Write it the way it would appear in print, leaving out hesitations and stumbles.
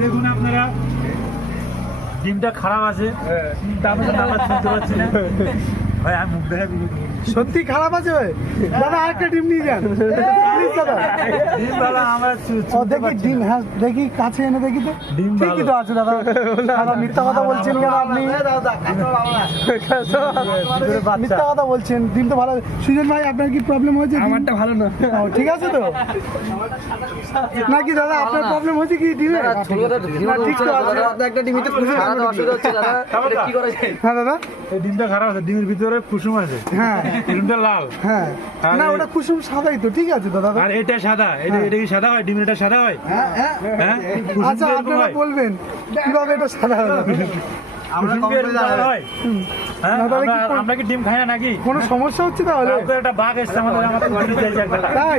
দেখুন আপনারা ডিমটা খারাপ আছে, দামে শুনতে পাচ্ছি না ভাই, আমি মুখ দেখা সত্যি খারাপ আছে ভাই। দাদা আরেকটা ডিম নিয়ে যান প্লিজ দাদা। ডিম ভালো আমার দেখি ডিম, হ্যাঁ দেখি কাছে এনে দেখি তো। ডিম ঠিকই তো আছে দাদা। দাদা মিথ্যা কথা বলছেন কেন আপনি? মিথ্যা কথা বলছেন। ডিম তো ভালো। সুজন ভাই আপনার কি প্রবলেম হয়েছে? আমারটা ভালো না। ঠিক আছে তো নাকি দাদা? আপনার প্রবলেম হয়েছে কি ডিমে? না ঠিক তো আছে। একটা ডিমিতে অসুবিধা হচ্ছে দাদা, কি করা যায়? হ্যাঁ দাদা, এই ডিমটা খারাপ আছে, ডিমের ভিতরে কুসুম আছে, হ্যাঁ ডিমটা লাল, হ্যাঁ। না ওটা কুসুম সাদাই তো, ঠিক আছে দাদা। আর এটা সাদা। এটা কি সাদা হয়? ডিমের এটা সাদা হয়? হ্যাঁ, কুসুম আচ্ছা কি এরকম আপনারা হয়? বলবেন কিভাবে এটা সাদা হলো? কুসুম কি এরকম কালার হয়? হ্যাঁ, না, তাহলে কি আমরা কি ডিম খাই না নাকি? কোনো সমস্যা হচ্ছে তাহলে? একটা বাঘ এসছে আমাদের, আমাদের তাই